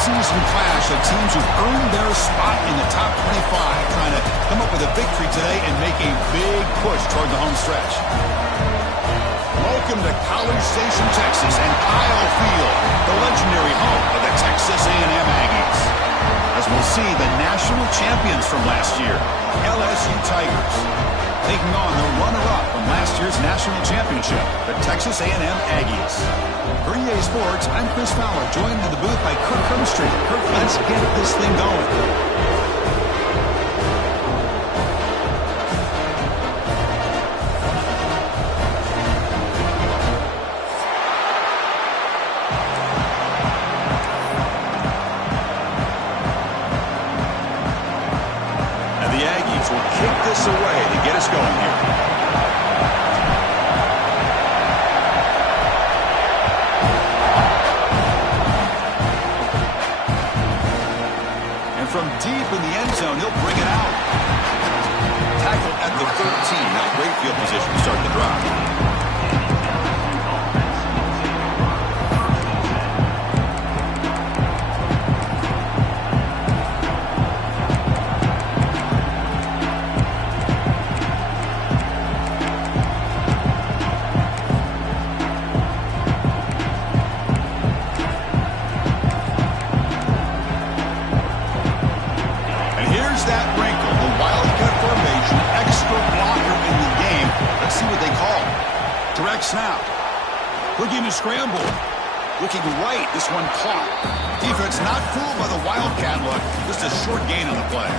mid-season clash of teams who've earned their spot in the top 25, trying to come up with a victory today and make a big push toward the home stretch. Welcome to College Station, Texas, and Kyle Field, the legendary home of the Texas A&M Aggies. As we'll see, the national champions from last year, LSU Tigers, taking on the runner-up from last year's national championship, the Texas A&M Aggies. For EA Sports, I'm Chris Fowler, joined in the booth by Kirk Hermstreet. Kirk, let's get this thing going. This away to get us going here. And from deep in the end zone, he'll bring it out. Tackle at the 13. Now great field position to start the drive. Snap. Looking to scramble. Looking right. This one caught. Defense not fooled by the Wildcat look. Just a short gain on the play.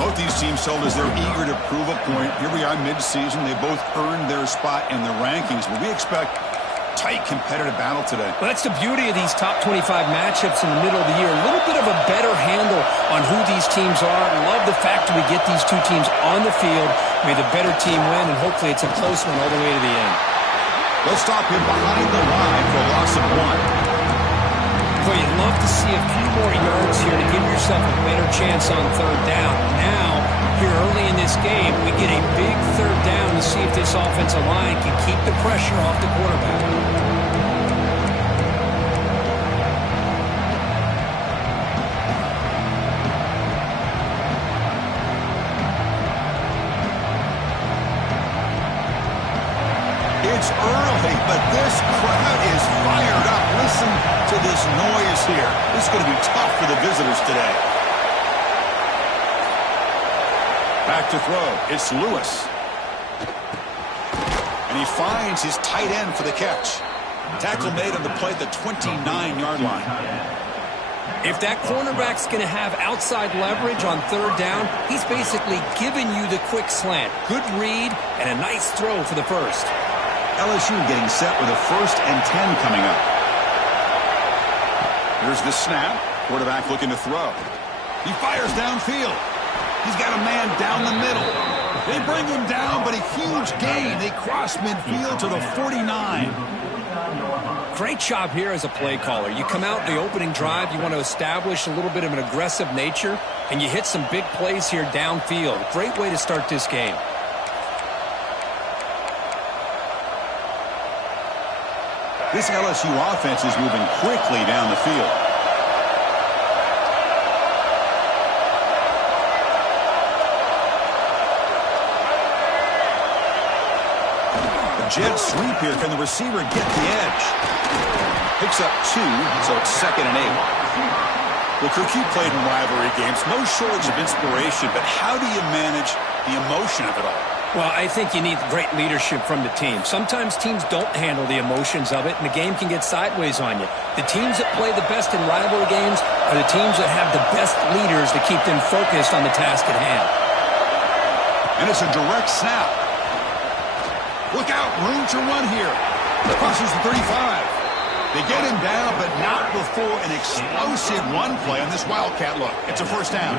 Both these teams told us they're eager to prove a point. Here we are mid-season. They both earned their spot in the rankings. But we expect tight competitive battle today. Well, that's the beauty of these top 25 matchups in the middle of the year. A little bit of a better handle on who these teams are. Love the fact that we get these two teams on the field. May the better team win, and hopefully it's a close one all the way to the end. They'll stop him behind the line for a loss of 1. Boy, you'd love to see a few more yards here to give yourself a better chance on third down. Now, here early in this game, we get a big third down to see if this offensive line can keep the pressure off the quarterback. It's early, but this crowd is fired up. Listen to this noise here. This is going to be tough for the visitors today. Back to throw. It's Lewis. And he finds his tight end for the catch. Tackle made on the play at the 29-yard line. If that cornerback's going to have outside leverage on third down, he's basically giving you the quick slant. Good read and a nice throw for the first. LSU getting set with a 1st and 10 coming up. Here's the snap. Quarterback looking to throw. He fires downfield. He's got a man down the middle. They bring him down, but a huge gain. They cross midfield to the 49. Great job here as a play caller. You come out in the opening drive, you want to establish a little bit of an aggressive nature, and you hit some big plays here downfield. Great way to start this game. This LSU offense is moving quickly down the field. A jet sweep here. Can the receiver get the edge? Picks up 2, so it's 2nd and 8. Well, Kirk, you played in rivalry games. No shortage of inspiration, but how do you manage the emotion of it all? Well, I think you need great leadership from the team. Sometimes teams don't handle the emotions of it, and the game can get sideways on you. The teams that play the best in rivalry games are the teams that have the best leaders to keep them focused on the task at hand. And it's a direct snap. Look out, room to run here. Crosses the 35. They get him down, but not before an explosive run play on this Wildcat look. It's a 1st down.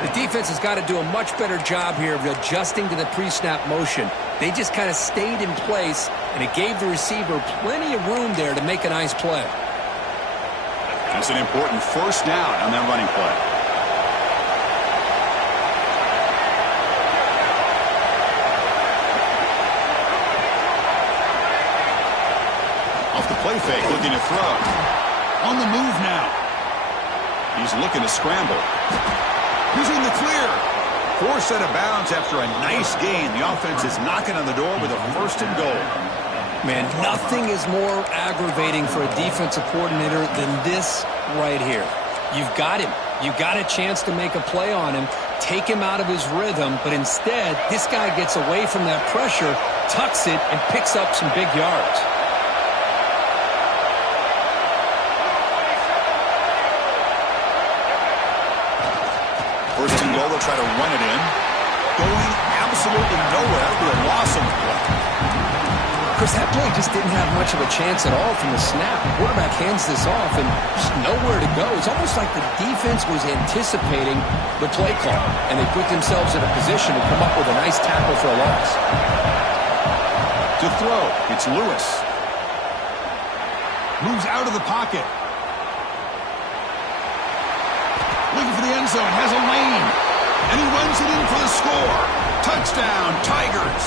The defense has got to do a much better job here of adjusting to the pre-snap motion. They just kind of stayed in place, and it gave the receiver plenty of room there to make a nice play. That's an important 1st down on that running play. Off the play fake, looking to throw. On the move now. He's looking to scramble. He's in the clear. Forced out of bounds after a nice gain. The offense is knocking on the door with a 1st and goal. Man, nothing is more aggravating for a defensive coordinator than this right here. You've got him. You've got a chance to make a play on him, take him out of his rhythm, but instead, this guy gets away from that pressure, tucks it, and picks up some big yards. First and goal, they'll try to run it in. Going absolutely nowhere with a loss on the play. Chris, that play just didn't have much of a chance at all from the snap. The quarterback hands this off and just nowhere to go. It's almost like the defense was anticipating the play call, and they put themselves in a position to come up with a nice tackle for a loss. To throw, it's Lewis. Moves out of the pocket. Looking for the end zone, has a lane. And he runs it in for the score. Touchdown, Tigers.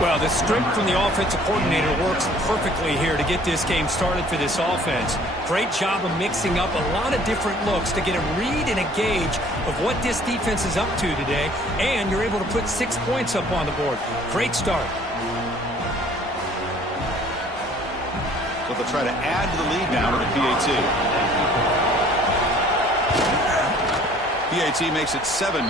Well, the strength from the offensive coordinator works perfectly here to get this game started for this offense. Great job of mixing up a lot of different looks to get a read and a gauge of what this defense is up to today, and you're able to put 6 points up on the board. Great start. So they'll try to add to the lead now with the PAT. PAT makes it 7-0.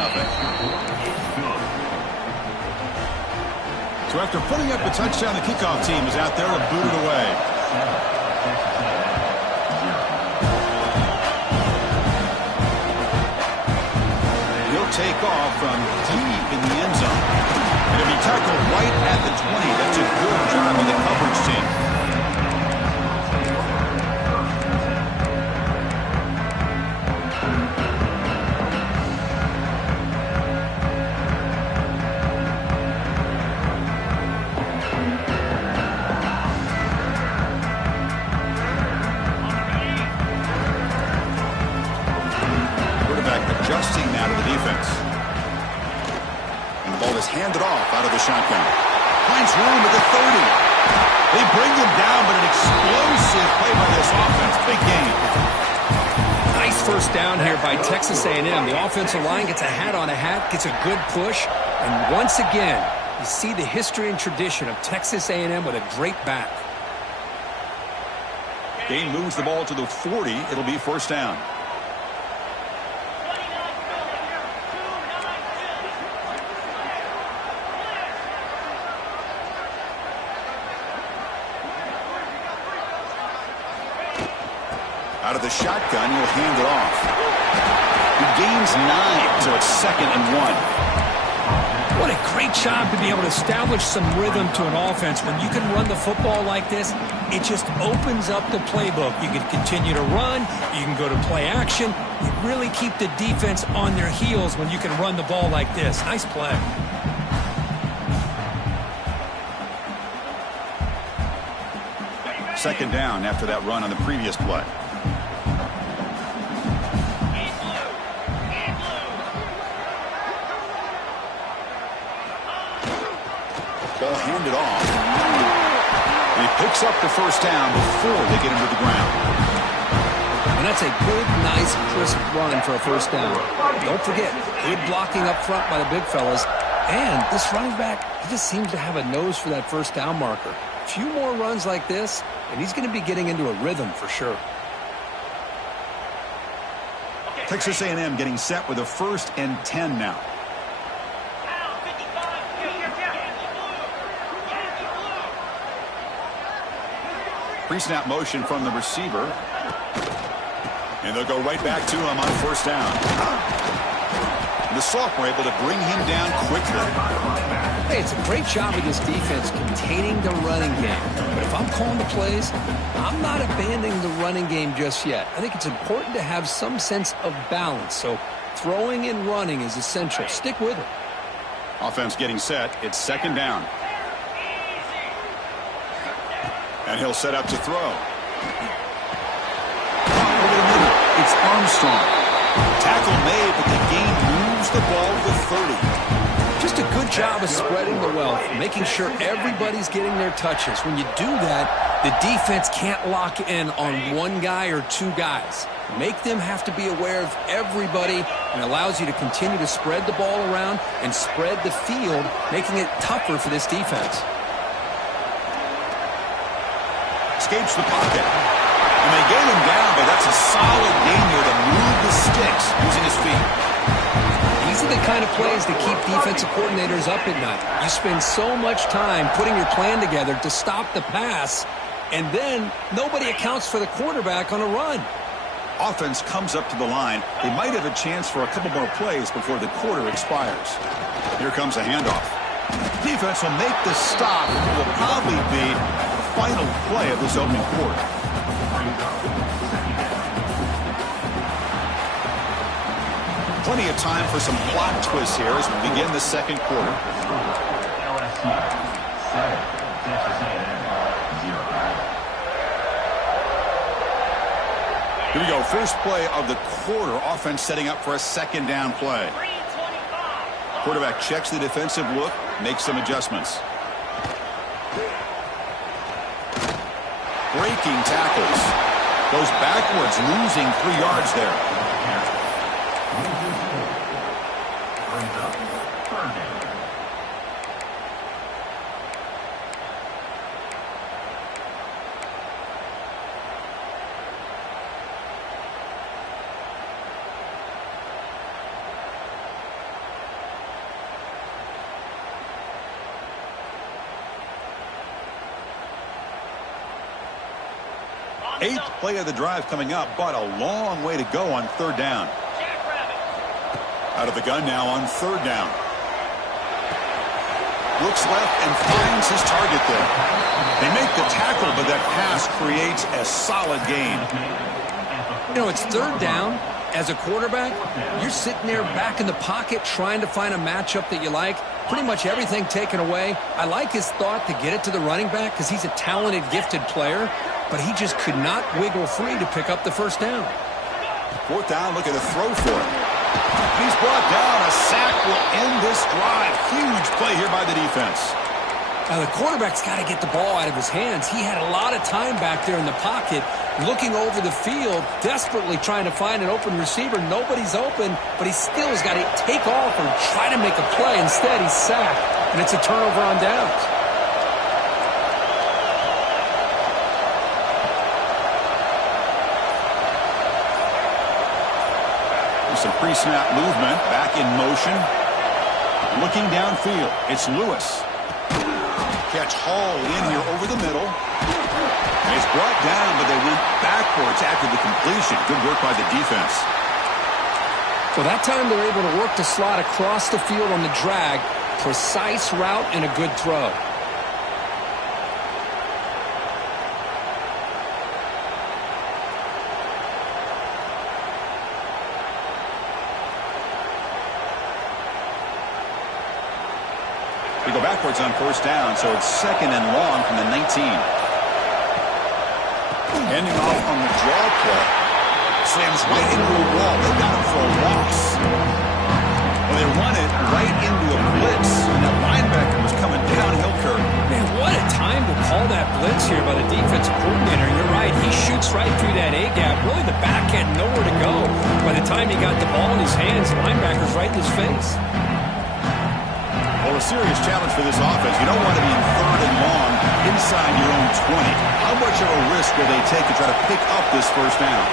So after putting up a touchdown, the kickoff team is out there to boot it away. He'll take off from deep in the end zone. And he'll be tackled right at the 20. That's a good job of the coverage team. Adjusting now to the defense. And the ball is handed off out of the shotgun. Finds room at the 30. They bring him down, but an explosive play by this offense. Big game. Nice first down here by Texas A&M. The offensive line gets a hat on a hat, gets a good push, and once again, you see the history and tradition of Texas A&M with a great back. Game moves the ball to the 40. It'll be first down. Out of the shotgun, he'll hand it off. He gains 9, so it's 2nd and 1. What a great job to be able to establish some rhythm to an offense. When you can run the football like this, it just opens up the playbook. You can continue to run. You can go to play action. You really keep the defense on their heels when you can run the ball like this. Nice play. Second down after that run on the previous play. Ball handed off. And he picks up the first down before they get him to the ground. And that's a good, nice, crisp run for a first down. Don't forget, good blocking up front by the big fellas. And this running back, he just seems to have a nose for that first down marker. A few more runs like this, and he's going to be getting into a rhythm for sure. Texas A&M getting set with a 1st and 10 now. Pre-snap motion from the receiver. And they'll go right back to him on first down. And the sophomore able to bring him down quickly. Hey, it's a great job of this defense containing the running game. But if I'm calling the plays, I'm not abandoning the running game just yet. I think it's important to have some sense of balance. So throwing and running is essential. Stick with it. Offense getting set. It's 2nd down. And he'll set up to throw. Over the middle, it's Armstrong. Tackle made, but the game moves the ball to 30. Just a good good job of spreading the wealth, making sure everybody's getting their touches. When you do that, the defense can't lock in on one guy or two guys. Make them have to be aware of everybody, and allows you to continue to spread the ball around and spread the field, making it tougher for this defense. Escapes the pocket. And they get him down, but that's a solid game here to move the sticks using his feet. These are the kind of plays that keep defensive coordinators up at night. You spend so much time putting your plan together to stop the pass, and then nobody accounts for the quarterback on a run. Offense comes up to the line. They might have a chance for a couple more plays before the quarter expires. Here comes a handoff. Defense will make the stop. It will probably be the final play of this opening quarter. Plenty of time for some plot twists here as we begin the second quarter. LSU 7, Texas A&M 0. Here we go. First play of the quarter. Offense setting up for a second down play. Quarterback checks the defensive look, makes some adjustments. Breaking tackles. Goes backwards, losing 3 yards there. Eighth play of the drive coming up, but a long way to go on third down. Out of the gun now on third down. Looks left and finds his target there. They make the tackle, but that pass creates a solid gain. You know, it's third down. As a quarterback, you're sitting there back in the pocket trying to find a matchup that you like. Pretty much everything taken away. I like his thought to get it to the running back because he's a talented, gifted player, but he just could not wiggle free to pick up the first down. Fourth down, look at the throw for it. He's brought down. A sack will end this drive. Huge play here by the defense. Now, the quarterback's got to get the ball out of his hands. He had a lot of time back there in the pocket, looking over the field, desperately trying to find an open receiver. Nobody's open, but he still has got to take off or try to make a play. Instead, he's sacked, and it's a turnover on downs. Some pre-snap movement, back in motion. Looking downfield, it's Lewis. Catch hauled in here over the middle. And it's brought down, but they went backwards after the completion. Good work by the defense. Well, that time they're able to work the slot across the field on the drag. Precise route and a good throw. They go backwards on first down, so it's second and long from the 19. Ending off on the draw play. Slams right into a wall. They got him for a loss. Well, they run it right into a blitz, and that linebacker was coming downhill curve. Man, what a time to call that blitz here by the defensive coordinator. You're right. He shoots right through that A-gap. Really, the back had nowhere to go. By the time he got the ball in his hands, the linebacker's right in his face. Well, a serious challenge for this offense. You don't want to be in third and long inside your own 20. How much of a risk will they take to try to pick up this first down?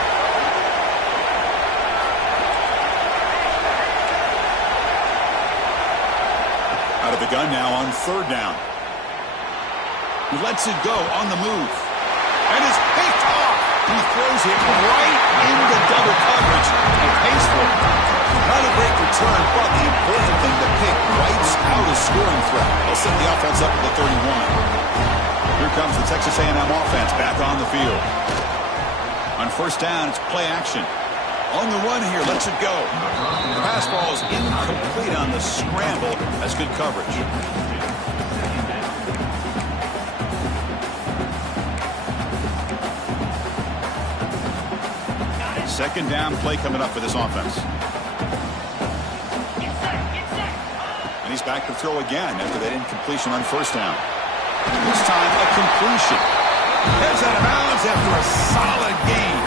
Out of the gun now on third down. He lets it go on the move. And it's picked off. He throws it right into double coverage and pays for it. Not a great return, but the important thing, the pick wipes out a scoring threat. They'll set the offense up at the 31. Here comes the Texas A&M offense back on the field. On first down, it's play action. On the run here, lets it go. The pass ball is incomplete on the scramble. That's good coverage. Second down play coming up for this offense. And he's back to throw again after that incompletion on first down. This time a completion. Heads out of bounds after a solid gain.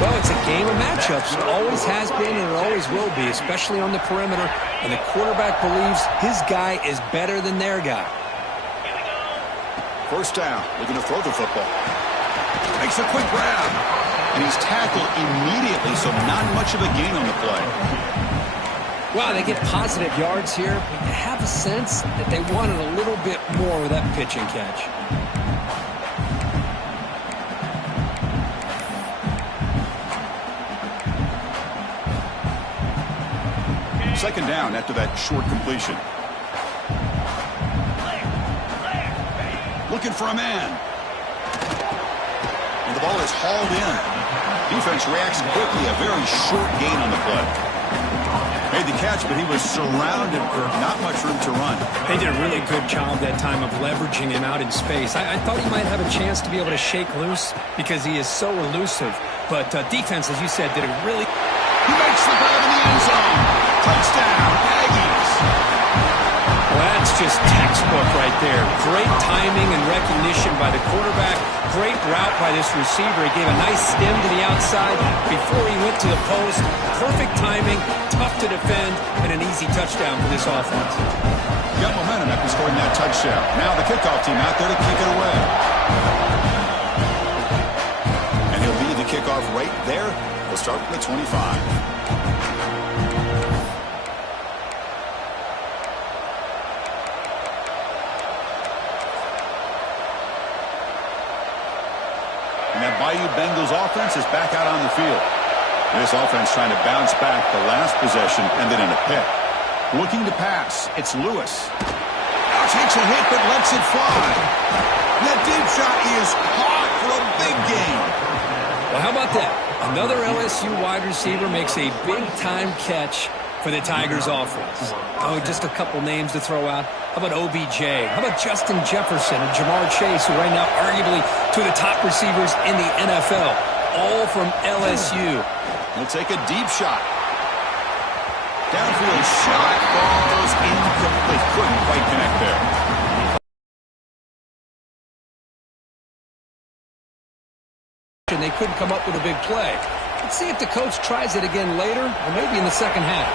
Well, it's a game of matchups. It always has been and it always will be, especially on the perimeter. And the quarterback believes his guy is better than their guy. First down, looking to throw the football. Makes a quick grab. And he's tackled immediately, so not much of a gain on the play. Well, they get positive yards here, but you have a sense that they wanted a little bit more with that pitch and catch. Second down after that short completion. Looking for a man. And the ball is hauled in. Defense reacts quickly. A very short gain on the play. Made the catch, but he was surrounded for not much room to run. They did a really good job that time of leveraging him out in space. I thought he might have a chance to be able to shake loose because he is so elusive. But defense, as you said, did a really... He makes the grab in the end zone. Touchdown, Aggies. Well, that's just textbook right there. Great timing and recognition by the quarterback. Great route by this receiver. He gave a nice stem to the outside before he went to the post. Perfect timing, tough to defend, and an easy touchdown for this offense. Got momentum after scoring that touchdown. Now the kickoff team out there to kick it away. And he'll lead the kickoff right there. We'll start with 25. And that Bayou Bengals offense is back out on the field. This offense trying to bounce back the last possession and then in a pick. Looking to pass. It's Lewis. Now takes a hit but lets it fly. And that deep shot is caught for a big gain. Well, how about that? Another LSU wide receiver makes a big-time catch for the Tigers offense. Oh, just a couple names to throw out. How about OBJ? How about Justin Jefferson and Jamar Chase, who right now arguably two of the top receivers in the NFL, all from LSU. He'll take a deep shot. Downfield shot falls incomplete. Couldn't quite connect there. And they couldn't come up with a big play. Let's see if the coach tries it again later or maybe in the second half.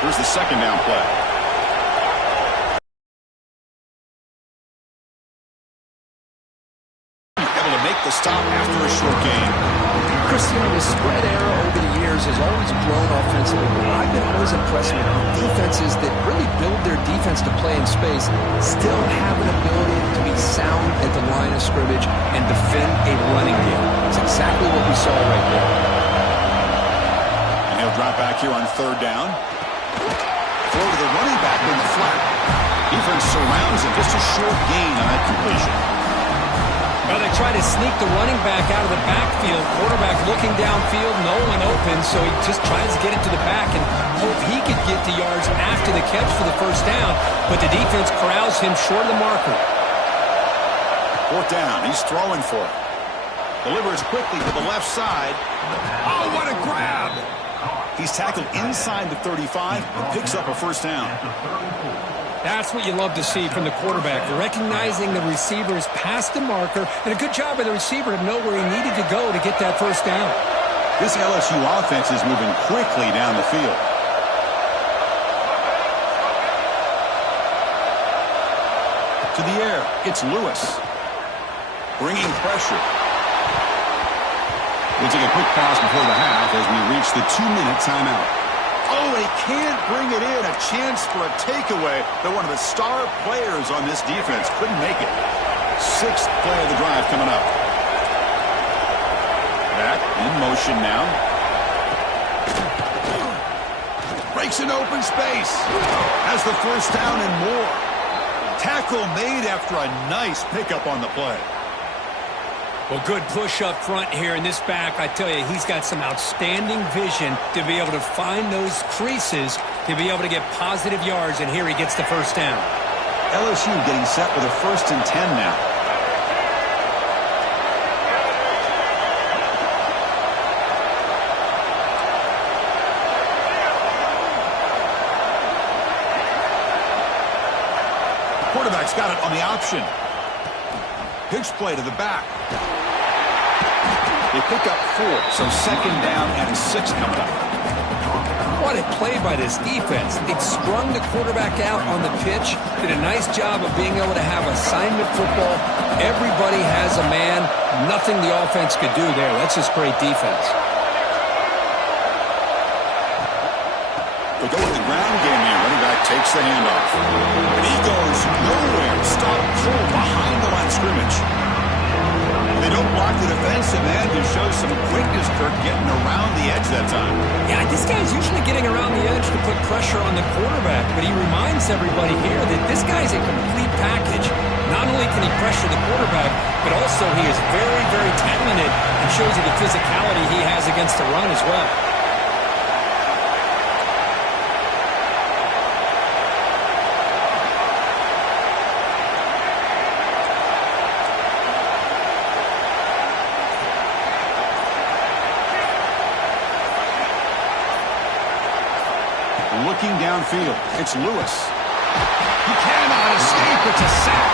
Here's the second down play. Able to make the stop after a short gain. Christian, the spread era over the years has always grown offensively. I've been always impressed with defenses that really build their defense to play in space, still have an ability to be sound at the line of scrimmage and defend a running game. It's exactly what we saw right there. And he'll drop back here on third down. Throw to the running back in the flat. Defense surrounds him. Just a short gain on that completion. Well, they try to sneak the running back out of the backfield. Quarterback looking downfield, no one open, so he just tries to get it to the back and hope he could get to yards after the catch for the first down, but the defense corrals him short of the marker. Fourth down, he's throwing for it. Delivers quickly to the left side. Oh, what a grab! He's tackled inside the 35 and picks up a first down. That's what you love to see from the quarterback, recognizing the receiver's past the marker, and a good job by the receiver to know where he needed to go to get that first down. This LSU offense is moving quickly down the field. To the air, it's Lewis. Bringing pressure. We'll take a quick pause before the half as we reach the 2-minute timeout. Oh, they can't bring it in. A chance for a takeaway, but one of the star players on this defense couldn't make it. Sixth play of the drive coming up. Back in motion now. Breaks an open space. Has the first down and more. Tackle made after a nice pickup on the play. Well, good push up front here in this back. I tell you, he's got some outstanding vision to be able to find those creases, to be able to get positive yards, and here he gets the first down. LSU getting set with a 1st and 10 now. He's got it on the option. Pitch play to the back. They pick up 4, so second down and 6 coming up. What a play by this defense. They sprung the quarterback out on the pitch, did a nice job of being able to have assignment football. Everybody has a man. Nothing the offense could do there. That's just great defense. They go with the ground game here. Running back takes the handoff. And he goes nowhere. Stop pull behind the line of scrimmage. They don't block the defensive end. He shows some quickness, Kirk, getting around the edge that time. Yeah, this guy's usually getting around the edge to put pressure on the quarterback, but he reminds everybody here that this guy's a complete package. Not only can he pressure the quarterback, but also he is very, very talented and shows you the physicality he has against the run as well. Looking downfield, it's Lewis. He cannot escape. It's a sack.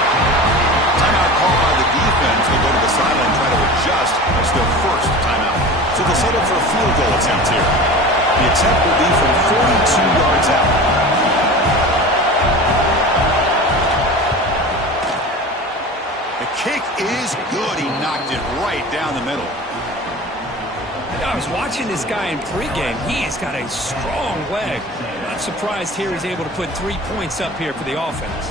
Timeout called by the defense. They go to the sideline, try to adjust. That's their first timeout. So they'll settle for a field goal attempt here. The attempt will be from 42 yards out. The kick is good. He knocked it right down the middle. I was watching this guy in pregame. He's got a strong leg. Not surprised here he's able to put 3 points up here for the offense.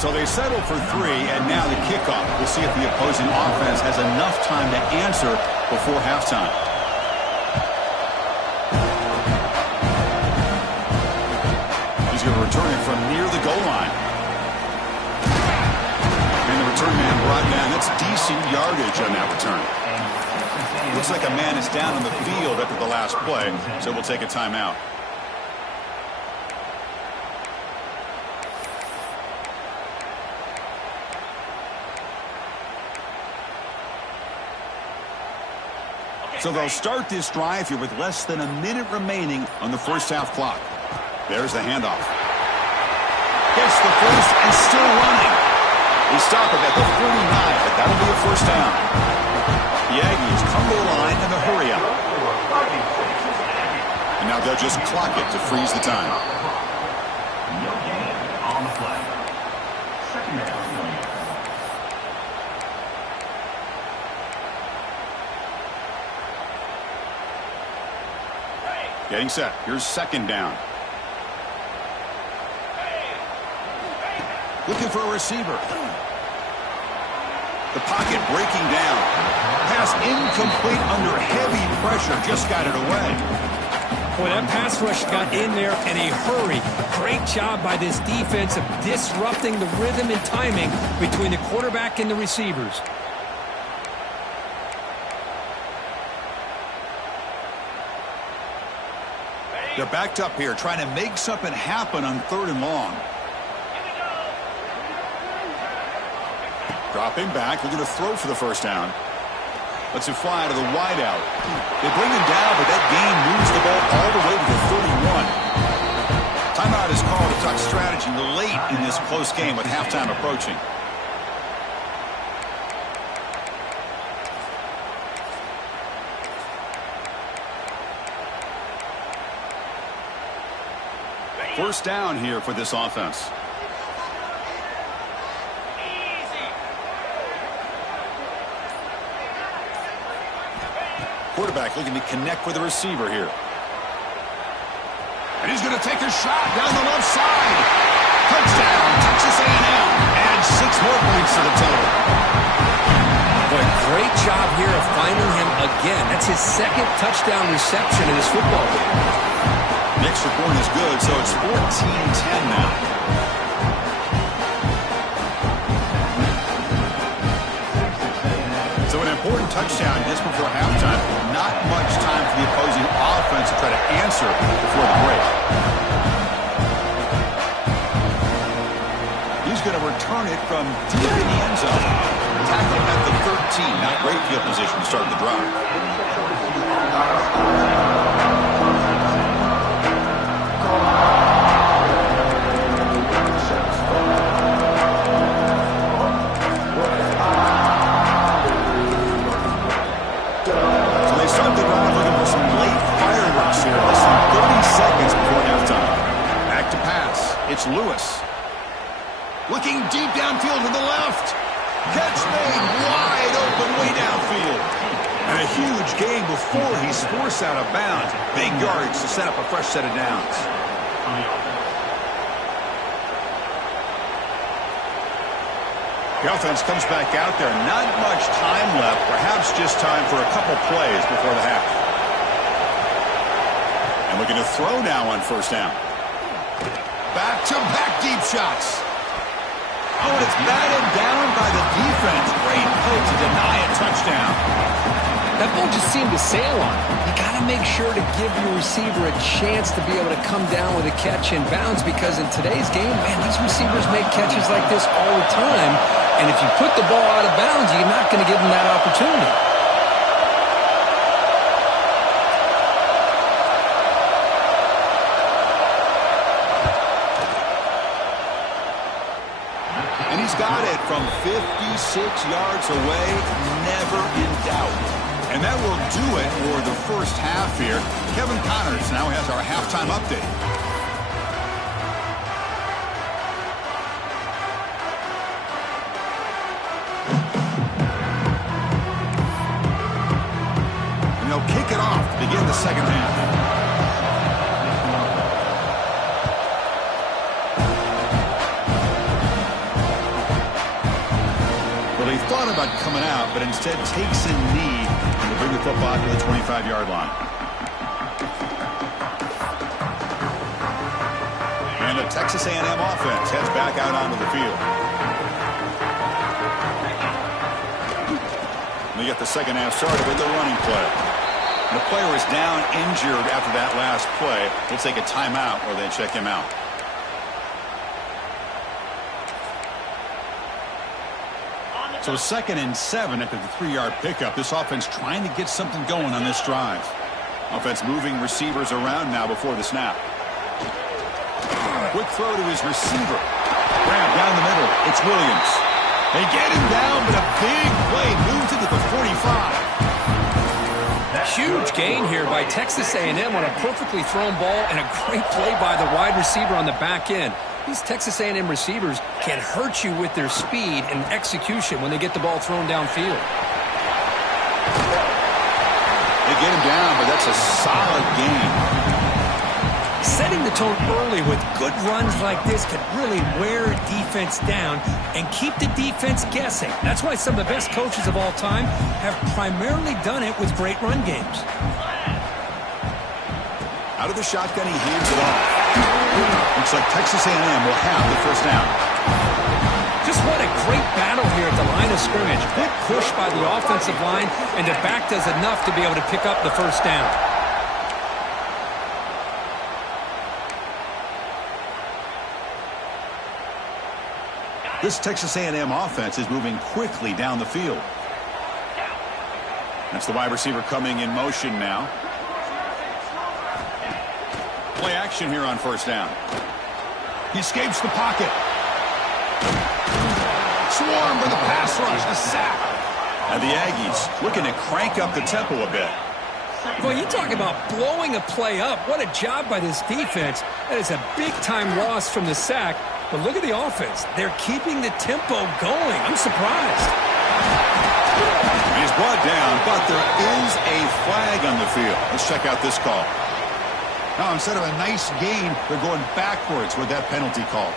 So they settle for 3, and now the kickoff. We'll see if the opposing offense has enough time to answer before halftime. He's going to return it from near the goal line. Return man brought down. That's decent yardage on that return. Looks like a man is down on the field after the last play, so we'll take a timeout. So they'll start this drive here with less than a minute remaining on the first half clock. There's the handoff. Gets the first and still running. They stop it at the 49, but that'll be a first down. The Aggies come to the line in the hurry up. And now they'll just clock it to freeze the time. No gain on the play. Second down. Getting set. Here's second down. Looking for a receiver. The pocket breaking down. Pass incomplete under heavy pressure. Just got it away. Boy, that pass rush got in there in a hurry. Great job by this defense of disrupting the rhythm and timing between the quarterback and the receivers. They're backed up here, trying to make something happen on 3rd and long. Dropping back, looking to throw for the first down. Lets it fly to the wideout. They bring him down, but that gain moves the ball all the way to the 31. Timeout is called to talk strategy late in this close game with halftime approaching. First down here for this offense. Quarterback looking to connect with the receiver here. And he's going to take a shot down the left side. Touchdown, Texas A&M. And 6 more points to the total. Boy, great job here of finding him again. That's his 2nd touchdown reception in this football game. The extra point is good, so it's 14-10 now. So an important touchdown just before halftime. Not much time for the opposing offense to try to answer before the break. He's going to return it from deep in the end zone. Tackle at the 13. Not great field position to start the drive. Looking deep downfield to the left. Catch made wide open way downfield. And a huge gain before he's forced out of bounds. Big yards to set up a fresh set of downs. The offense comes back out there. Not much time left. Perhaps just time for a couple plays before the half. And looking to throw now on first down. Back-to-back deep shots. Oh, and it's batted down by the defense. Great play to deny a touchdown. That ball just seemed to sail on him. You got to make sure to give your receiver a chance to be able to come down with a catch in bounds, because in today's game, man, these receivers make catches like this all the time. And if you put the ball out of bounds, you're not going to give them that opportunity. And he's got it from 56 yards away, never in doubt. And that will do it for the first half here. Kevin Connors now has our halftime update. And they'll kick it off to begin the second half. He thought about coming out, but instead takes a knee to bring the football to the 25-yard line. And the Texas A&M offense heads back out onto the field. They get the second half started with the running play. The player is down injured after that last play. We'll take a timeout or they check him out. So 2nd and 7 after the 3-yard pickup. This offense trying to get something going on this drive. Offense moving receivers around now before the snap. Quick throw to his receiver. Grab down the middle. It's Williams. They get him down, but a big play moves into the 45. Huge gain here by Texas A&M on a perfectly thrown ball and a great play by the wide receiver on the back end. These Texas A&M receivers can hurt you with their speed and execution when they get the ball thrown downfield. They get him down, but that's a solid gain. Setting the tone early with good runs like this can really wear a defense down and keep the defense guessing. That's why some of the best coaches of all time have primarily done it with great run games. Out of the shotgun, he hands it off. Looks like Texas A&M will have the first down. Just what a great battle here at the line of scrimmage. Good push by the offensive line, and the back does enough to be able to pick up the first down. This Texas A&M offense is moving quickly down the field. That's the wide receiver coming in motion now. Play action here on first down. He escapes the pocket. Swarm for the pass rush. A sack. And the Aggies looking to crank up the tempo a bit. Well, you talk about blowing a play up. What a job by this defense. That is a big-time loss from the sack. But look at the offense. They're keeping the tempo going. I'm surprised. He's brought down, but there is a flag on the field. Let's check out this call. Now, instead of a nice gain, they're going backwards with that penalty call.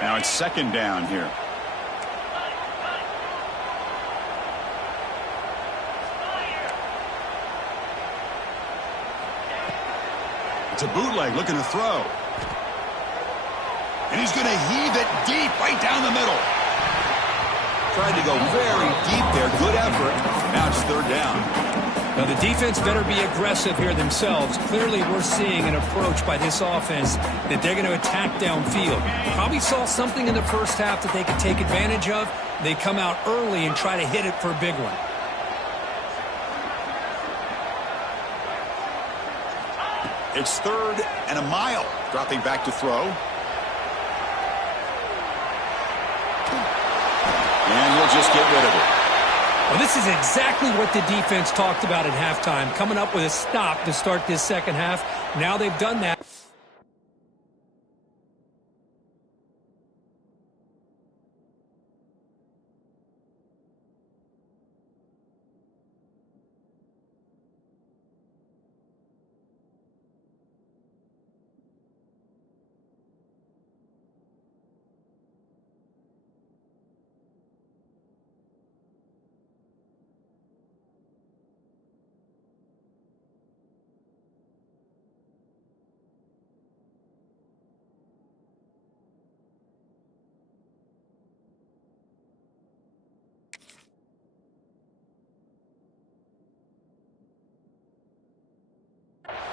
Now it's second down here. It's a bootleg looking to throw. And he's going to heave it deep right down the middle. Tried to go very deep there. Good effort. Now it's third down. Now, the defense better be aggressive here themselves. Clearly, we're seeing an approach by this offense that they're going to attack downfield. Probably saw something in the first half that they could take advantage of. They come out early and try to hit it for a big one. It's 3rd and a mile. Dropping back to throw. And he'll just get rid of it. Well, this is exactly what the defense talked about at halftime, coming up with a stop to start this second half. Now they've done that.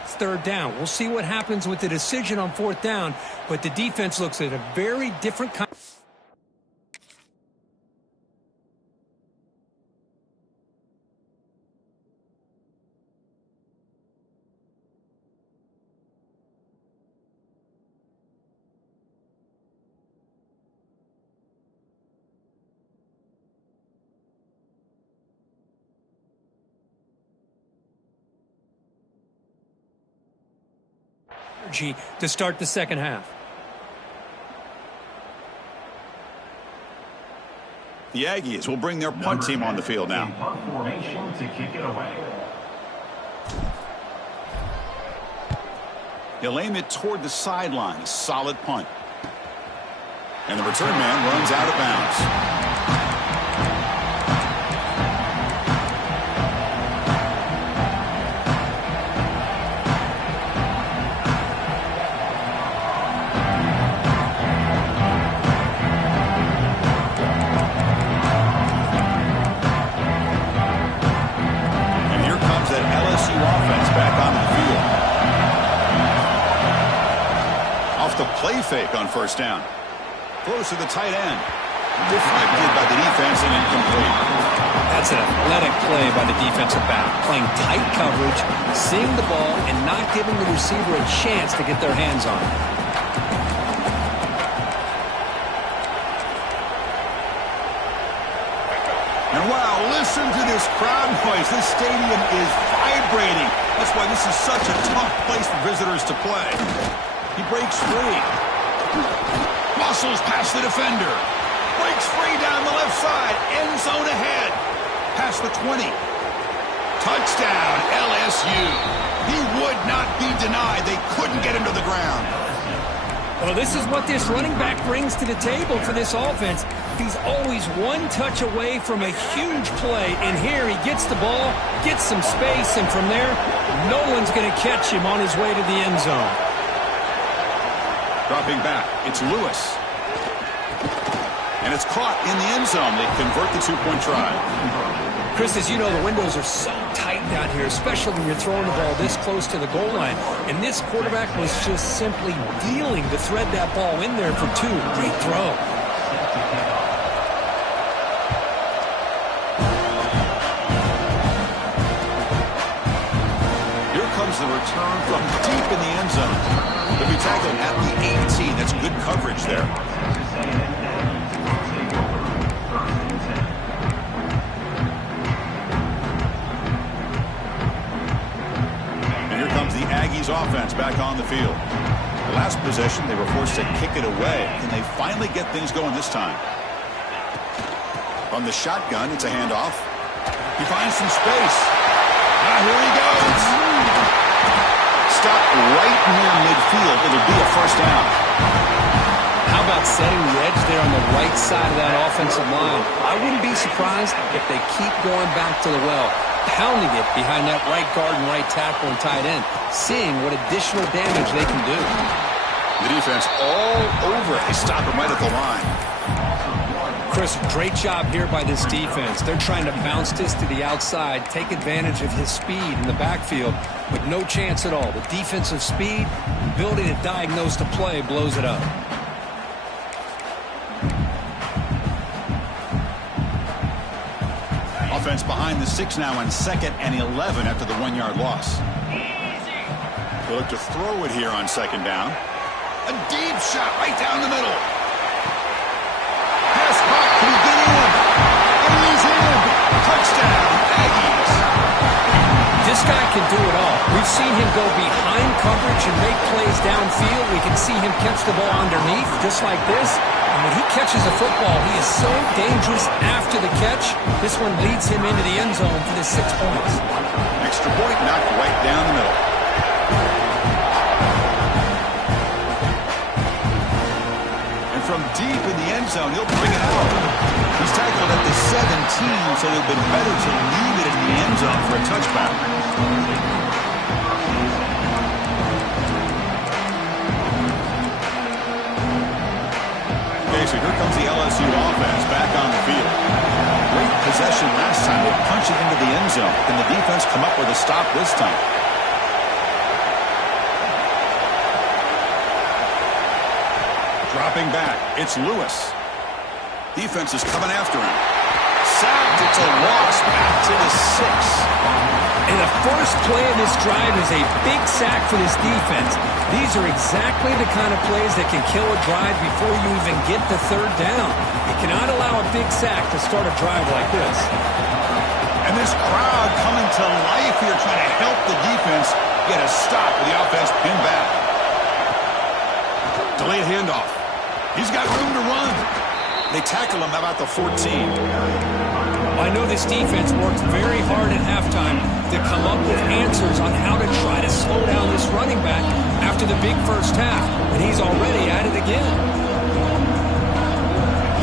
It's 3rd down. We'll see what happens with the decision on 4th down, but the defense looks at a very different kind. To start the second half. The Aggies will bring their punt team on the field now. Punt formation to kick it away. He'll aim it toward the sideline. A solid punt. And the return man runs out of bounds. Play fake on 1st down. Throws to the tight end. Deflected by the defense and incomplete. That's an athletic play by the defensive back. Playing tight coverage, seeing the ball, and not giving the receiver a chance to get their hands on it. And wow, listen to this crowd noise. This stadium is vibrating. That's why this is such a tough place for visitors to play. He breaks free. Muscles past the defender. Breaks free down the left side. End zone ahead. Past the 20. Touchdown, LSU. He would not be denied. They couldn't get him to the ground. Well, this is what this running back brings to the table for this offense. He's always one touch away from a huge play. And here he gets the ball, gets some space, and from there, no one's going to catch him on his way to the end zone. Dropping back, it's Lewis. And it's caught in the end zone. They convert the 2-point try. Chris, as you know, the windows are so tight down here, especially when you're throwing the ball this close to the goal line. And this quarterback was just simply dealing to thread that ball in there for 2. Great throw. Here comes the return from deep in the end zone. He'll be tackled at the 18. That's good coverage there. And here comes the Aggies offense back on the field. The last possession, they were forced to kick it away. Can they finally get things going this time? From the shotgun, it's a handoff. He finds some space. Here he goes. Stop right near midfield. It'll be a 1st down. How about setting the edge there on the right side of that offensive line? I wouldn't be surprised if they keep going back to the well, pounding it behind that right guard and right tackle and tight end, seeing what additional damage they can do. The defense all over it. They stop him right at the line. Chris, great job here by this defense. They're trying to bounce this to the outside, take advantage of his speed in the backfield, but no chance at all. The defensive speed, ability to diagnose the play, blows it up. Offense behind the 6 now on 2nd and 11 after the 1-yard loss. He'll look to throw it here on second down. A deep shot right down the middle. Pass caught. Can he get in? And he's in. Touchdown, Aggies. This guy can do it all. We've seen him go behind coverage and make plays downfield. We can see him catch the ball underneath, just like this. And when he catches a football, he is so dangerous after the catch. This one leads him into the end zone for the 6 points. Extra point knocked right down the middle. And from deep in the end zone, he'll bring it out. He's tackled at the 17, so it would have been better to leave it in the end zone for a touchback. Okay, so here comes the LSU offense back on the field. Great possession last time. They punch it into the end zone. Can the defense come up with a stop this time? Dropping back, it's Lewis. Defense is coming after him. Sacked, it's a loss back to the 6. And the first play of this drive is a big sack for this defense. These are exactly the kind of plays that can kill a drive before you even get the third down. You cannot allow a big sack to start a drive like this. And this crowd coming to life here trying to help the defense get a stop with the offense pinned back. Delayed handoff. He's got room to run. They tackle him about the 14. I know this defense worked very hard at halftime to come up with answers on how to try to slow down this running back after the big first half, and he's already at it again.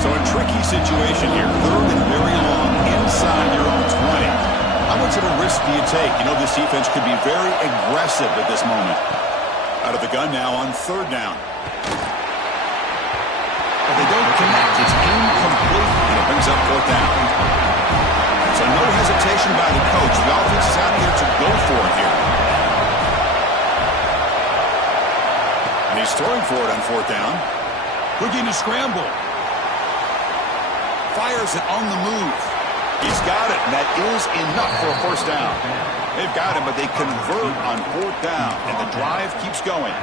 So a tricky situation here. Third and very long inside your own 20. How much of a risk do you take? You know this defense could be very aggressive at this moment. Out of the gun now on third down. But they don't connect. It's incomplete, and it brings up fourth down. So no hesitation by the coach. The offense is out there to go for it here. And he's throwing for it on fourth down. Looking to scramble. Fires it on the move. He's got it, and that is enough for a first down. They've got him, but they convert on fourth down, and the drive keeps going.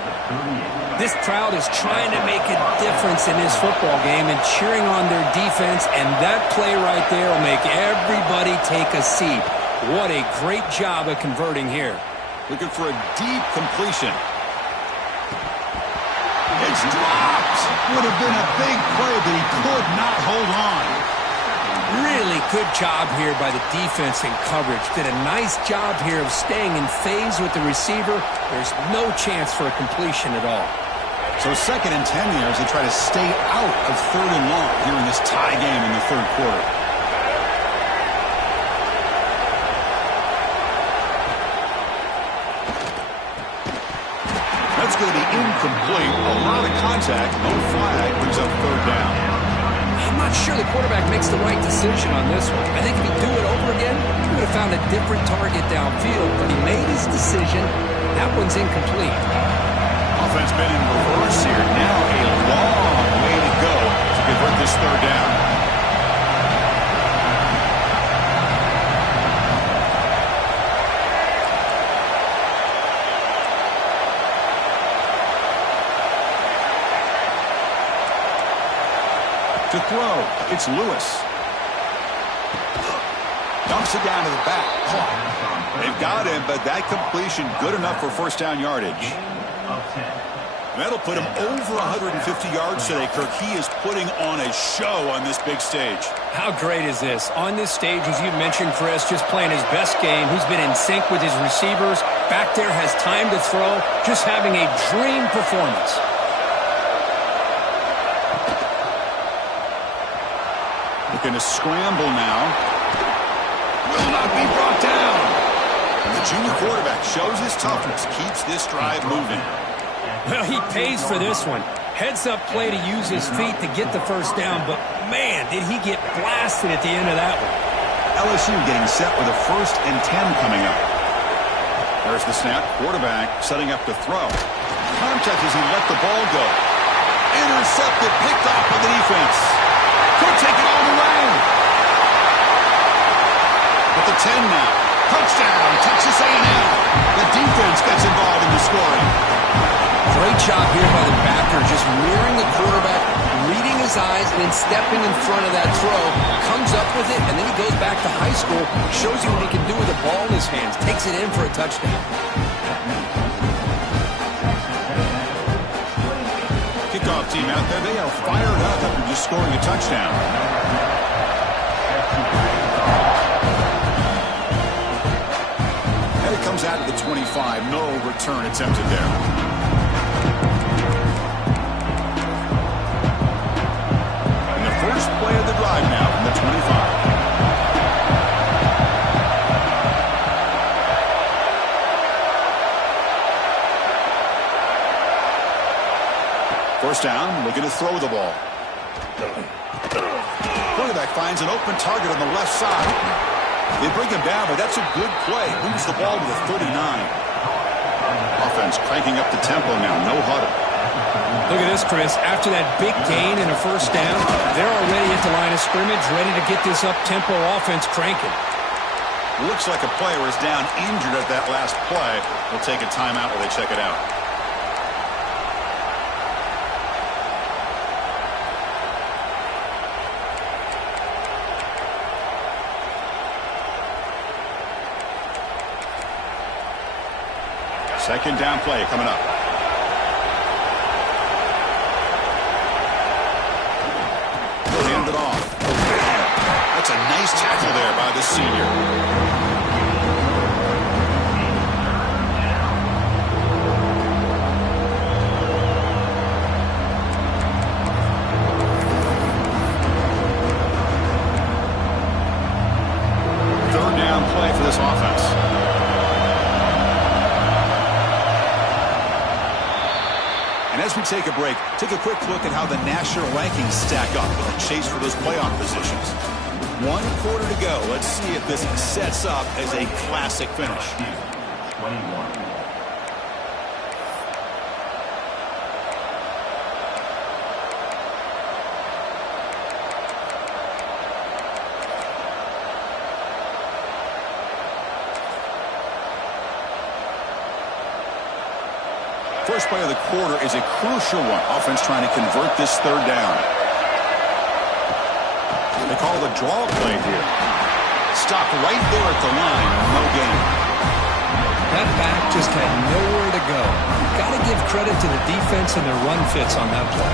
This crowd is trying to make a difference in this football game and cheering on their defense, and that play right there will make everybody take a seat. What a great job of converting here. Looking for a deep completion. It's dropped. Would have been a big play, but he could not hold on. Really good job here by the defense in coverage. Did a nice job here of staying in phase with the receiver. There's no chance for a completion at all. So 2nd and 10 here as they try to stay out of third and long here in this tie game in the third quarter. That's going to be incomplete. A lot of contact. No flag. Brings up third down. I'm not sure the quarterback makes the right decision on this one. I think if he'd do it over again, he would have found a different target downfield, but he made his decision. That one's incomplete. Offense been in reverse here. Now a long way to go to convert this third down. To throw, it's Lewis. Dumps it down to the back. They've got him, but that completion good enough for first down yardage. And that'll put him over 150 yards today, Kirk. He is putting on a show on this big stage. How great is this? On this stage, as you mentioned, Chris, just playing his best game. He's been in sync with his receivers. Back there has time to throw. Just having a dream performance. Looking to scramble now. Will not be brought down. The junior quarterback shows his toughness, keeps this drive moving. Well, he pays for this one. Heads-up play to use his feet to get the first down, but man, did he get blasted at the end of that one. LSU getting set with a 1st and 10 coming up. There's the snap. Quarterback setting up to throw. Contact as he let the ball go. Intercepted, picked off by the defense. Could take it all the way. At the 10 now. Touchdown, Texas A&M. The defense gets involved in the scoring. Great job here by the backer, just mirroring the quarterback, reading his eyes, and then stepping in front of that throw. Comes up with it, and then he goes back to high school, shows you what he can do with the ball in his hands, takes it in for a touchdown. Kickoff team out there, they are fired up after just scoring a touchdown. And it comes out of the 25. No return attempted there. First play of the drive now from the 25. First down, looking to throw the ball. Quarterback finds an open target on the left side. They bring him down, but that's a good play. Moves the ball to the 39. Offense cranking up the tempo now, no huddle. Look at this, Chris. After that big gain and a first down, they're already at the line of scrimmage, ready to get this up-tempo offense cranking. Looks like a player is down injured at that last play. We'll take a timeout while they check it out. Second down play coming up. Hand it off. That's a nice tackle there by the senior. Third down play for this offense. And as we take a break, take a quick look at how the national rankings stack up in the chase for those playoff positions. 1 quarter to go. Let's see if this sets up as a classic finish. 21. First play of the quarter is a crucial one. Offense trying to convert this third down. They call the draw play here. Stopped right there at the line. No gain. That back just had nowhere to go. Got to give credit to the defense and their run fits on that play.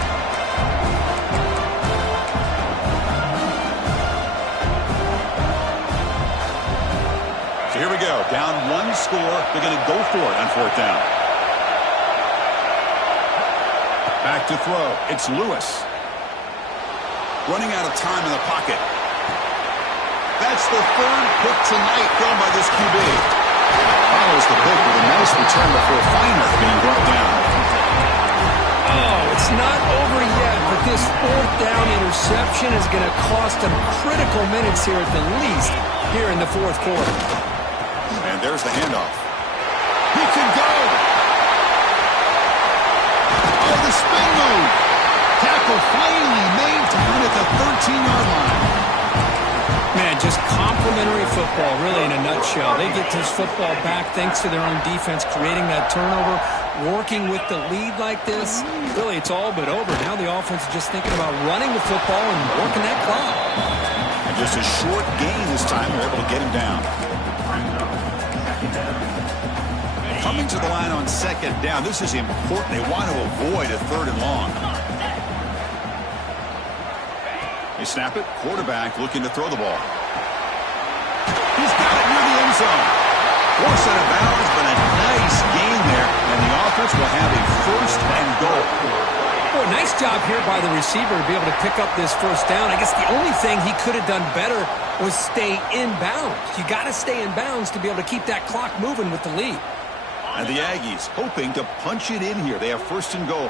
So here we go. Down 1 score. They're going to go for it on 4th down. Back to throw. It's Lewis. Running out of time in the pocket. That's the 3rd pick tonight thrown by this QB. Follows the pick with a nice return before Feiner being brought down. Oh, it's not over yet, but this 4th down interception is going to cost them critical minutes here at the least here in the 4th quarter. And there's the handoff. He can go. Oh, the spin move. Tackle finally made to win at the 13-yard line. Man, just complimentary football, really, in a nutshell. They get this football back thanks to their own defense, creating that turnover, working with the lead like this. Really, it's all but over. Now the offense is just thinking about running the football and working that clock. And just a short gain this time. They're able to get him down. Coming to the line on 2nd down. This is important. They want to avoid a 3rd and long. They snap it. Quarterback looking to throw the ball. He's got it near the end zone. Forced out of bounds, but a nice gain there. And the offense will have a 1st and goal. Boy, nice job here by the receiver to be able to pick up this 1st down. I guess the only thing he could have done better was stay in bounds. You got to stay in bounds to be able to keep that clock moving with the lead. And the Aggies hoping to punch it in here. They have 1st and goal.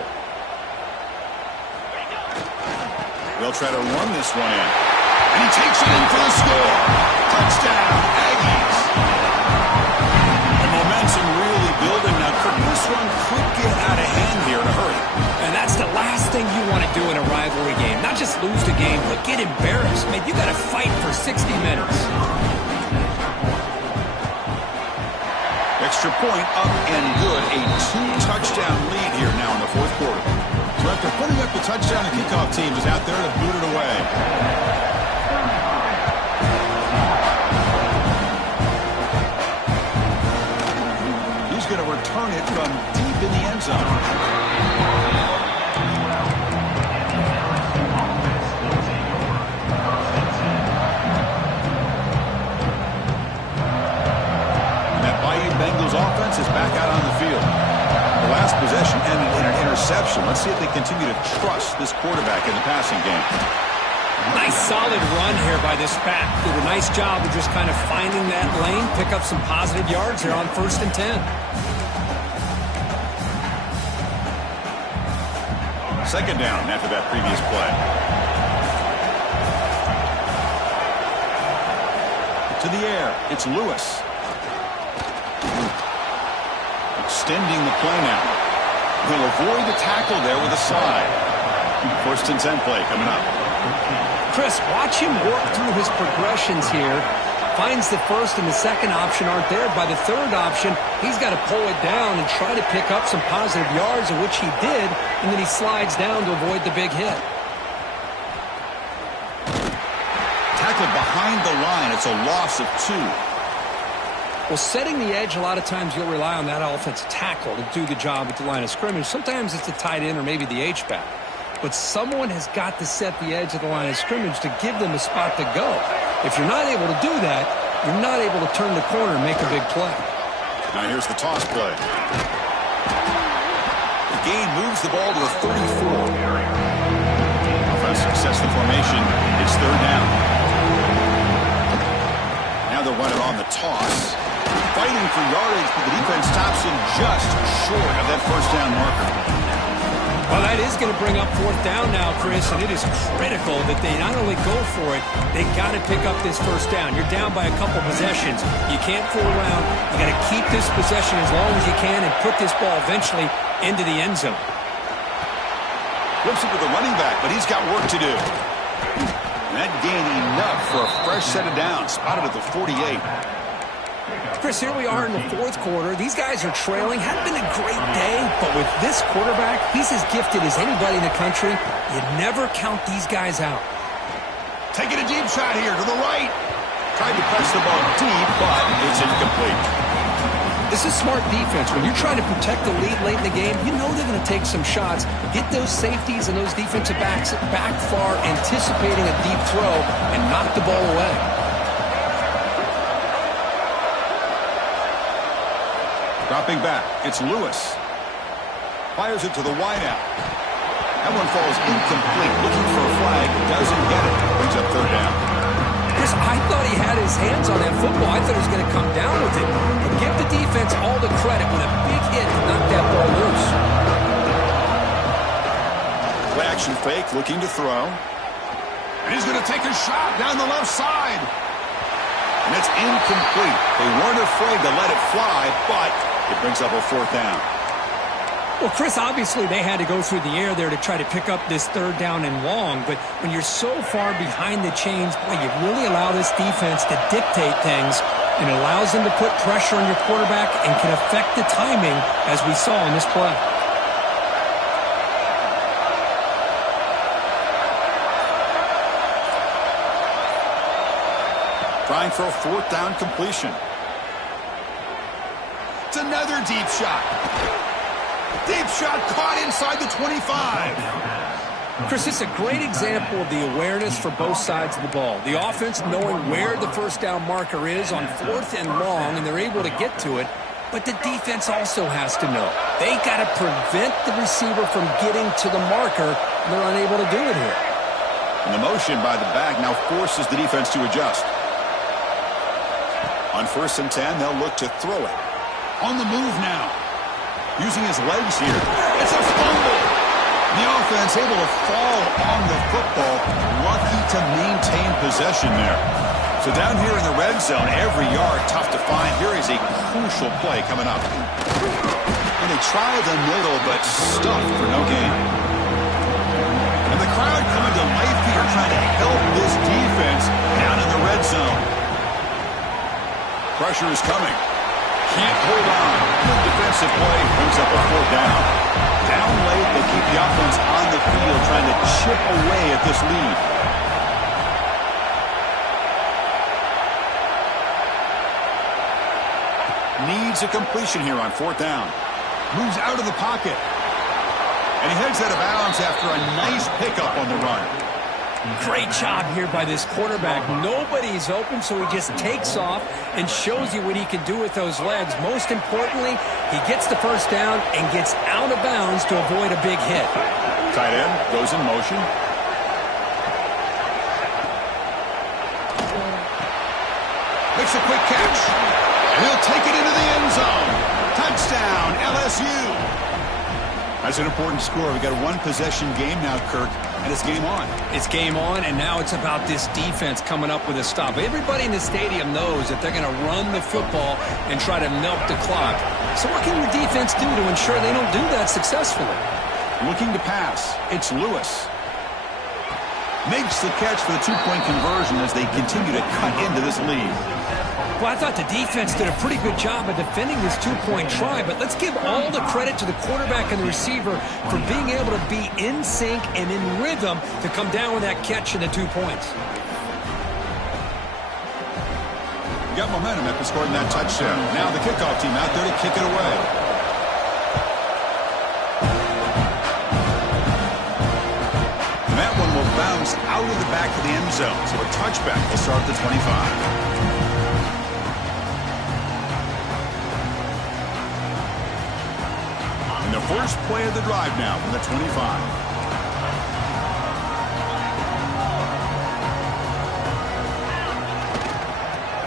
They'll try to run this one in. And he takes it in for the score. Touchdown, Aggies. The momentum really building now. This one could get out of hand here in a hurry. And that's the last thing you want to do in a rivalry game. Not just lose the game, but get embarrassed. Man, you got to fight for 60 minutes. extra point up and good. A 2-touchdown lead here now in the fourth quarter. So after putting up the touchdown, the kickoff team is out there to boot it away. He's going to return it from deep in the end zone. Bengals offense is back out on the field. The last possession ended in an interception. Let's see if they continue to trust this quarterback in the passing game. Nice solid run here by this back. Did a nice job of just kind of finding that lane, pick up some positive yards here on 1st and 10. Second down after that previous play. To the air, it's Lewis. Extending the play now. He'll avoid the tackle there with a slide. 1st and 10 play coming up. Chris, watch him work through his progressions here. Finds the first and the second option aren't there. By the third option, he's got to pull it down and try to pick up some positive yards, of which he did, and then he slides down to avoid the big hit. Tackled behind the line. It's a loss of 2. Well, setting the edge, a lot of times you'll rely on that offensive tackle to do the job at the line of scrimmage. Sometimes it's the tight end or maybe the H-back. But someone has got to set the edge of the line of scrimmage to give them a spot to go. If you're not able to do that, you're not able to turn the corner and make a big play. Now here's the toss play. The gain moves the ball to the 34. Offense success the formation. It's 3rd down. Now they'll run it on the toss. Fighting for yardage, but the defense stops him just short of that 1st down marker. Well, that is going to bring up 4th down now, Chris, and it is critical that they not only go for it, they got to pick up this 1st down. You're down by a couple possessions. You can't fool around. You got to keep this possession as long as you can and put this ball eventually into the end zone. Flips it to the running back, but he's got work to do. That gain enough for a fresh set of downs. Spotted at the 48. Chris, here we are in the 4th quarter. These guys are trailing. Hadn't been a great day, but with this quarterback, he's as gifted as anybody in the country. You never count these guys out. Taking a deep shot here to the right. Tried to press the ball deep, but it's incomplete. This is smart defense. When you're trying to protect the lead late in the game, you know they're going to take some shots. Get those safeties and those defensive backs back far, anticipating a deep throw, and knock the ball away. Dropping back, it's Lewis. Fires it to the wideout. That one falls incomplete. Looking for a flag, doesn't get it. Brings up 3rd down. Chris, I thought he had his hands on that football. I thought he was going to come down with it. But give the defense all the credit when a big hit to knock that ball loose. Play action fake, looking to throw. And he's going to take a shot down the left side. And it's incomplete. They weren't afraid to let it fly, but it brings up a 4th down. Well, Chris, obviously they had to go through the air there to try to pick up this 3rd down and long. But when you're so far behind the chains, boy, you really allow this defense to dictate things. And it allows them to put pressure on your quarterback and can affect the timing, as we saw in this play. Trying for a 4th down completion. It's another deep shot. Deep shot caught inside the 25. Chris, it's a great example of the awareness for both sides of the ball. The offense knowing where the 1st down marker is on 4th and long, and they're able to get to it. But the defense also has to know. They got to prevent the receiver from getting to the marker, and they're unable to do it here. And the motion by the back now forces the defense to adjust. On 1st and 10, they'll look to throw it. On the move now. Using his legs here. It's a fumble. The offense able to fall on the football. Lucky to maintain possession there. So down here in the red zone, every yard tough to find. Here is a crucial play coming up. And they try the middle, but stuffed for no gain. And the crowd coming to life here, trying to help this defense down in the red zone. Pressure is coming. Can't hold on. Good defensive play. Brings up a fourth down. Down late, they keep the offense on the field trying to chip away at this lead. Needs a completion here on fourth down. Moves out of the pocket. And he heads out of bounds after a nice pickup on the run. Great job here by this quarterback. Nobody's open, so he just takes off and shows you what he can do with those legs. Most importantly, he gets the first down and gets out of bounds to avoid a big hit. Tight end goes in motion. Makes a quick catch. And he'll take it into the end zone. Touchdown, LSU. That's an important score. We've got a one-possession game now, Kirk, and it's game on. It's game on, and now it's about this defense coming up with a stop. Everybody in the stadium knows that they're going to run the football and try to milk the clock. So what can the defense do to ensure they don't do that successfully? Looking to pass. It's Lewis. Makes the catch for the two-point conversion as they continue to cut into this lead. Well, I thought the defense did a pretty good job of defending this two-point try, but let's give all the credit to the quarterback and the receiver for being able to be in sync and in rhythm to come down with that catch and the 2 points. Got momentum after scoring that touchdown. Now the kickoff team out there to kick it away. And that one will bounce out of the back of the end zone, so a touchback will start at the 25. The first play of the drive now from the 25.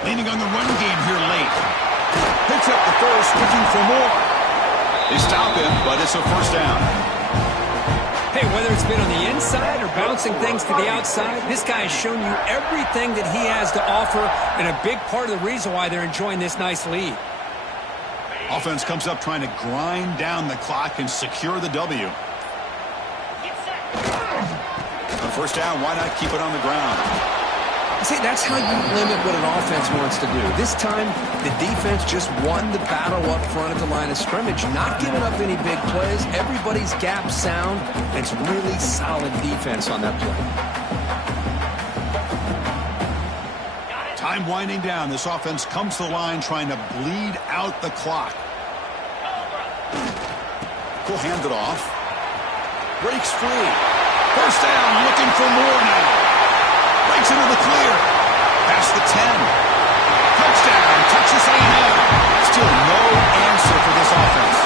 Leaning on the run game here late. Picks up the first, looking for more. They stop him, but it's a first down. Hey, whether it's been on the inside or bouncing things to the outside, this guy has shown you everything that he has to offer, and a big part of the reason why they're enjoying this nice lead. Offense comes up trying to grind down the clock and secure the W. On first down, why not keep it on the ground? See, that's how you limit what an offense wants to do. This time, the defense just won the battle up front at the line of scrimmage, not giving up any big plays. Everybody's gap sound, and it's really solid defense on that play. Time winding down. This offense comes to the line trying to bleed out the clock. We'll hand it off. Breaks free. First down, looking for more now. Breaks into the clear. Past the 10. Touchdown, Texas A&M. Still no answer for this offense.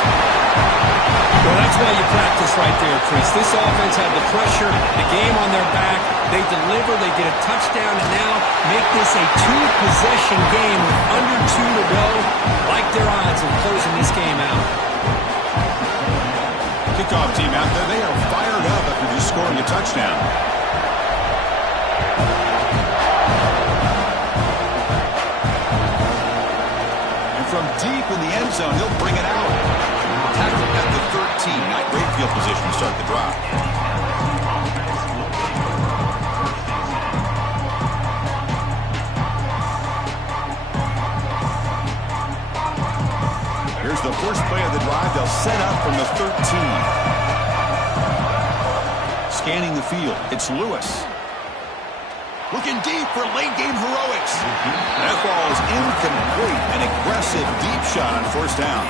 Well, that's why you practice right there, Chris. This offense had the pressure, the game on their back. They deliver, they get a touchdown, and now make this a two-possession game with under 2 to go. Like their odds of closing this game out. Kickoff team out there, they are fired up after just scoring a touchdown. And from deep in the end zone, he'll bring it out. Tackled at the 13. Not great field position to start the drive. Here's the first play of the drive. They'll set up from the 13. Scanning the field. It's Lewis. Looking deep for late-game heroics. That ball is incomplete. An aggressive deep shot on first down.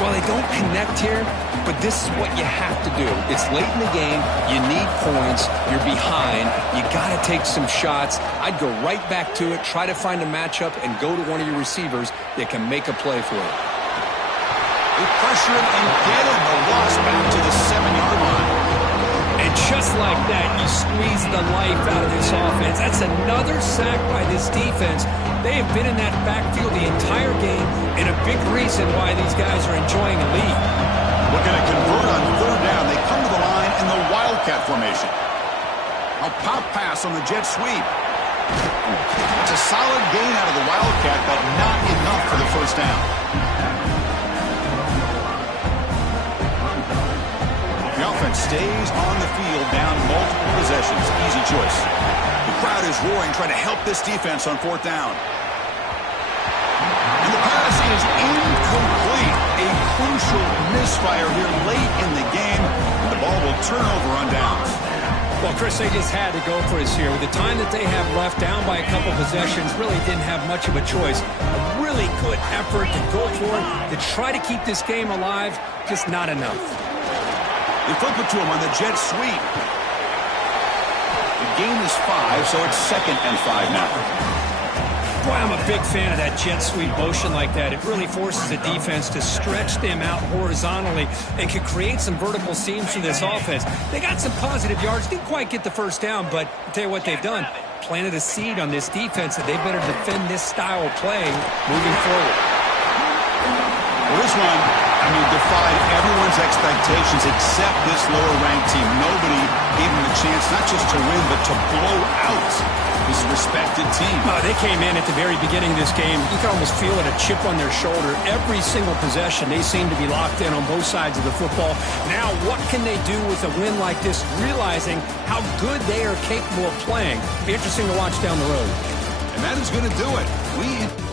Well, they don't connect here, but this is what you have to do. It's late in the game. You need points. You're behind. You got to take some shots. I'd go right back to it, try to find a matchup, and go to one of your receivers that can make a play for you. They pressure him and get him. A loss back to the 7-yard line. And just like that, you squeeze the life out of this offense. That's another sack by this defense. They have been in that backfield the entire game, and a big reason why these guys are enjoying a lead. Looking to convert on third down. They come to the line in the Wildcat formation. A pop pass on the jet sweep. It's a solid gain out of the Wildcat, but not enough for the first down. The offense stays on the field down multiple possessions. Easy choice. The crowd is roaring, trying to help this defense on fourth down. And the pass is incomplete. A crucial misfire here late in the game. And the ball will turn over on downs. Well, Chris, they just had to go for us here. With the time that they have left, down by a couple possessions, really didn't have much of a choice. A really good effort to go for it, to try to keep this game alive, just not enough. They flip it to him on the jet sweep. The gain is 5, so it's 2nd and 5 now. Boy, I'm a big fan of that jet sweep motion like that. It really forces the defense to stretch them out horizontally and can create some vertical seams for this offense. They got some positive yards, didn't quite get the first down, but I'll tell you what they've done. Planted a seed on this defense that they better defend this style of play moving forward. Well, this one, defied everyone's expectations except this lower-ranked team. Nobody gave them a chance not just to win, but to blow out this respected team. They came in at the very beginning of this game. You can almost feel it, a chip on their shoulder. Every single possession, they seem to be locked in on both sides of the football. Now, what can they do with a win like this, realizing how good they are capable of playing? Be interesting to watch down the road. And that is going to do it.